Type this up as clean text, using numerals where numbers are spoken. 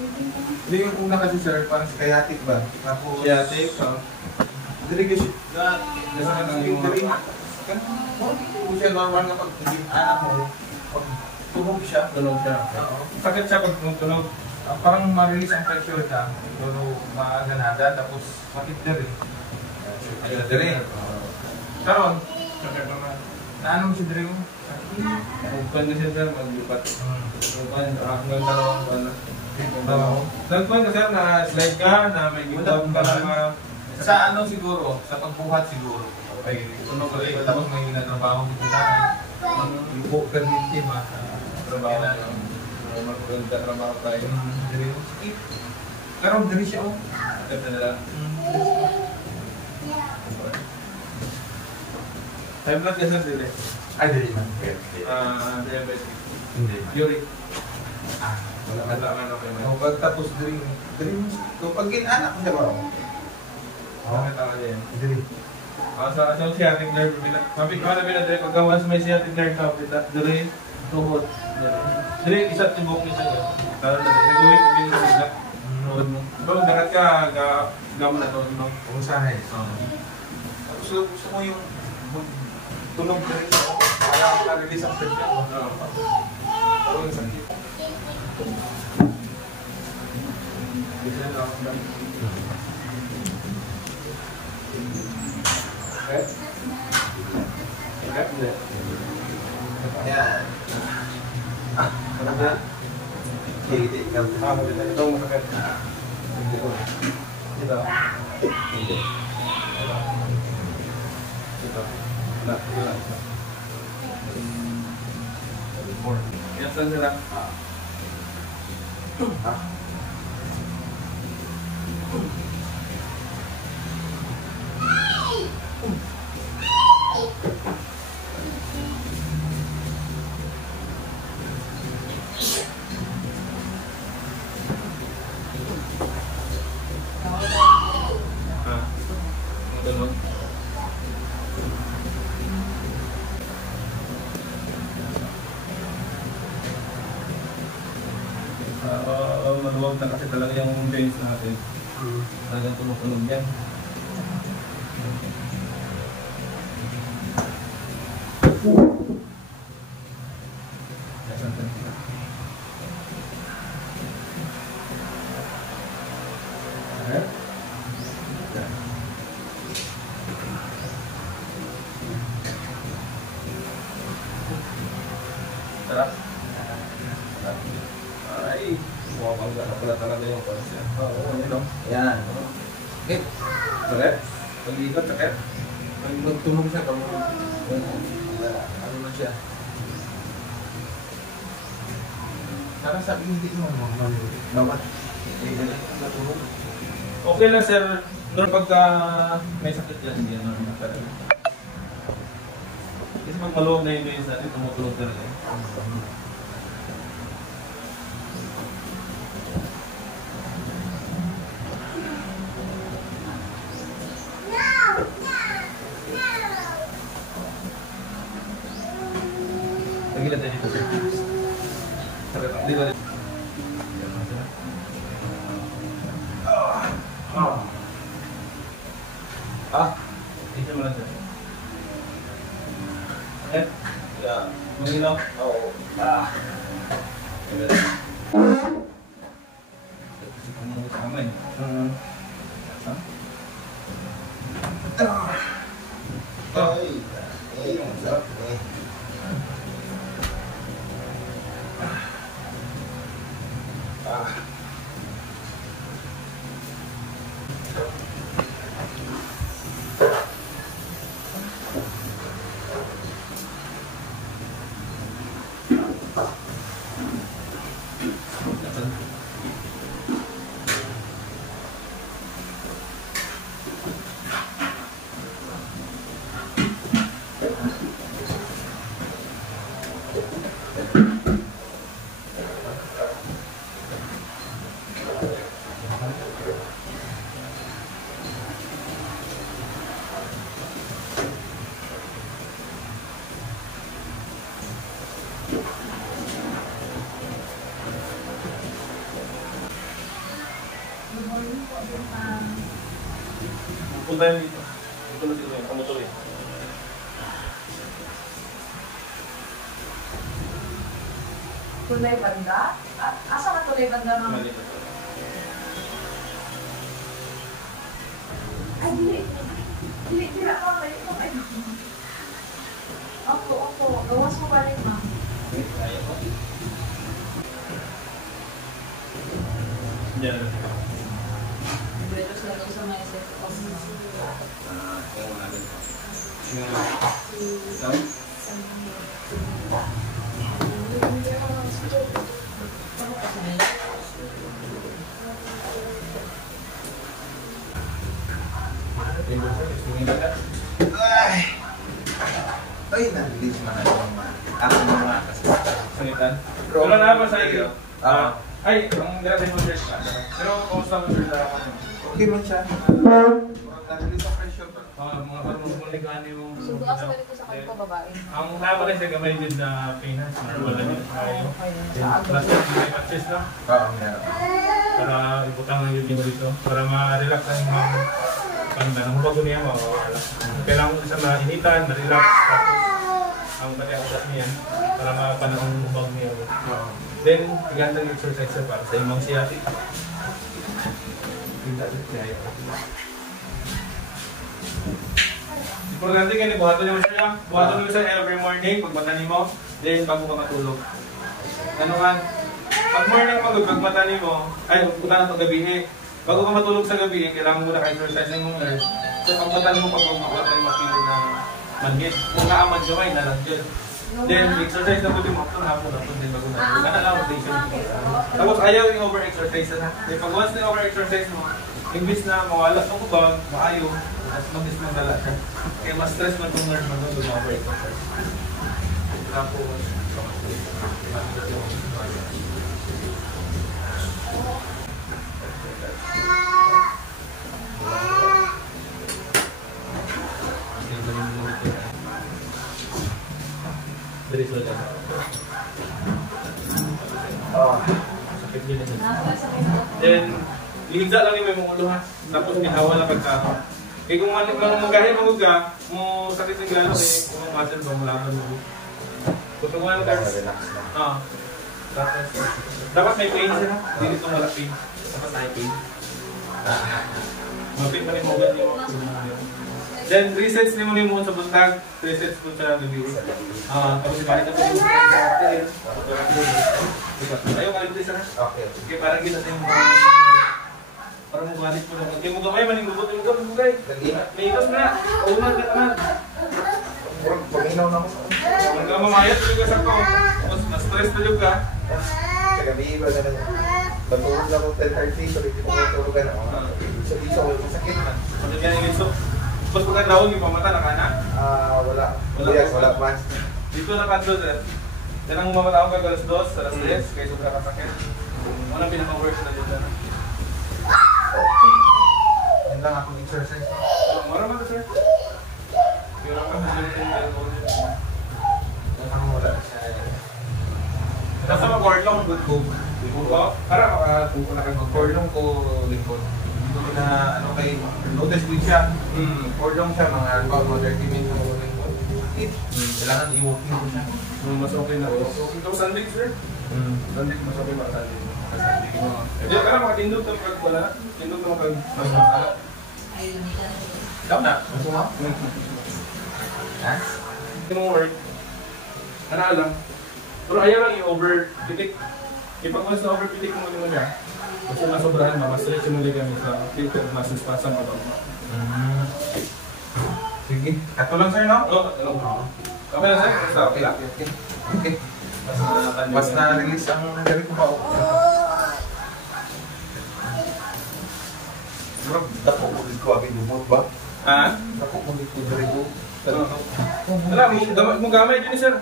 Hindi yung una kasi sir, parang sciatic ba? Tapos... Sciatic, Dili kasi... Nasa ka nang yung dili. Kung siya normal na pag anak mo, pag tunog siya. Tunog siya. Sakit siya pag tunog. Parang ma-release ang pressure ka. Pero maganada, tapos sakit na rin. Ayun, dili. Karon, naanong si Dre mo? Nagpan na siya sir, maglipat. Nagpan, hanggang dalawang buwan na. Nagpan ka sir na slide ka, na may gitap ka lang. Sa ano siguro? Sa pagbuhat siguro. Okay, tunog ka rin. Tapos may ginatrabaho dito tayo. Mag-ibo ka din team ha. Trabaho na. Magtrabaho tayo. Dre mo. Karon, Dre siya o. Ganda na lang. High blood ka sir, Dre? Ay, Dre man. Diabetic. Hindi. Uric. Wala ka. Wala man ako yun. O pagtapos Dre mo. Pag ginanak mo siya ba? Bakit ako din? Dre. Sa sciatic nerve, mabig ko na binadre, pagka once may sciatic nerve ka, Dre, tuhod. Dre, isa't tibok niya siya. Lalo na din, nag-uwit kami nila nila. Tuhod mo. Pero dakat ka, gamo na to, no? Pumunsahe. Tapos gusto mo yung tunog ka rin ako. Kaya ka-release ang pressure mo. Pero yung sakit. Bisa na ako ba? Okay? Okay? Yan. Ano ba? Hindi. Maganda ito, masakit. Dito. Hindi. Dito. Wala. Wala. Yan saan sila? Ganun. Maluwag na kasi talaga yung veins natin. Talagang tumutunog yan. Sarap. Ay, bumabangga na pala talaga yung konsya. Oo, yun o. Yan. Okay. Sakit? Pag-ikot, sakit? Pag nagtunog siya, ano na siya? Parang sabi hindi mo normal. Dapat. Natunog. Okay lang sir, doon pagka may sakit yan, hindi yan normal talaga. Kasi pag maluwag na yung veins natin, tumutulog talaga. Lagi natin dito sir. Dito. Dito mo lang sir. Okay? Yeah. Mahinaw? Oo. Kasi kung mga kasama eh. Ay, ang sarap eh. Punta yan dito. Dito na sila yung kamotor eh. Tulay banda? Asa ka tulay banda ng... Ay, dili. Dili, tira ka. Opo. Gawas mo balik, ma'am. Yan. Bretos lang sa mga set. Ay, nag-release mga mga Sanitan. Wala na ba sa iyo? Ay, ang darating mo search ka. Pero kumusta mo search na ako? Okay man siya. Nag-release ang pressure ba? Mga karunong yung... Sundo ako sa balik ko sa kayo pa babae. Ang tama kasi gamay din na finance. Wala din tayo. Last year, may access na. Oo, meron. Para ibutang ang yung dito. Para ma-relax ang mga panda. Nang bago niya, mawawala. Kailangan mo isang mainitan, ma-relax. Tapos, ang pati-atas niya. Para mapanahon ang bag niya. Then, igantang exercise para sa imong siyati. Importante kayo, buhaton nyo siya. Buhaton nyo siya every morning, pagmata mo. Then, bago ka matulog. Ano nga? Pag morning pagmata mo, ay, punta na itong gabi eh. Bago ka matulog sa gabi, kailangan mo na ka-exercise ng mong nerve. So, pagmata mo, pag magmata tayo makilo na manhit. Kung naaman siya, ay nalanggyan. Then, exercise na pwede mo, ito hapon na din bago na. Ka na lang rotation. Tapos, ayaw yung over-exercise na. Then, pag once na over-exercise mo, imbis na mawala ng kubag, maayo, at mag-is magdala siya. Kaya mas stress man itong nerve mo doon over-exercise. Tapos, dari sudah. Sakit din na. Then, liigda lang yung may mong ulo ha. Tapos binawa lang pagkako. Eh kung magahin mo ka, mo sakit ng gano'n eh, kung muscle ba mulaman mo. Kung tumahan ka, dapat may pain siya. Hindi nito wala pain. Dapat may pain. Mapit pa rin mo ulit yung then, 3 sets ni mo rin mo sa buntag, 3 sets po sa gabi. Tapos ibalik na po yung ayaw kalimutin isa na. Okay, parang gina sa yung parang mabalik po lang. Okay, mo gamay, maning gubot yung gubot mo guys. May ikas na, uunag ka naman. Pag-inaw na ako. Huwag ka mamayat yung gas ako. Tapos na-stress na yung ka. Sa gabi ba na lang. Matulog na ako 10:30, so hindi ko matulog na ako. So dito ako masakit na. Ano yan yung iso? Tapos pagkatawag yung pamata na ka na? Wala. Wala pa. Dito na kadlo sir. Yan ang mamatawag ka alas 2, alas 10, kaya sobra kasakit. Ano ang pinaka-worst na dito na? Yan lang akong exercise. Mara ba sir? Pero ako wala. nasa mag-cord lang good ko. Para Cord lang ko likod. Hindi ko na ano kay notice din siya. Cord lang siya mga about 30 minutes ako likod. Kailangan i-walking ko siya. mas okay na. Okay daw sandig sir? Sandig mas okay ba sandig? Hindi ka na makatindog na pag wala. Tindog na pag mas masala. Ikaw na? Gusto mo? Ha? Hindi mong work. Ano lang. Pero ayaw lang i-over-pitik. Ipag mas na-over-pitik mo naman niya. Kasi masobrahan ma, mas stretch mo ligamit sa filter, mas spasm pa ba? Sige. Kato lang sir, no? Oo, ano ba? Okay na sir? Basta okay lang. Okay. Mas na-release ang galing ko pa ako. Bro, dako mo dito agad lumot ba? Ha? Dako mo dito dito. Alam, mo gamay din sir.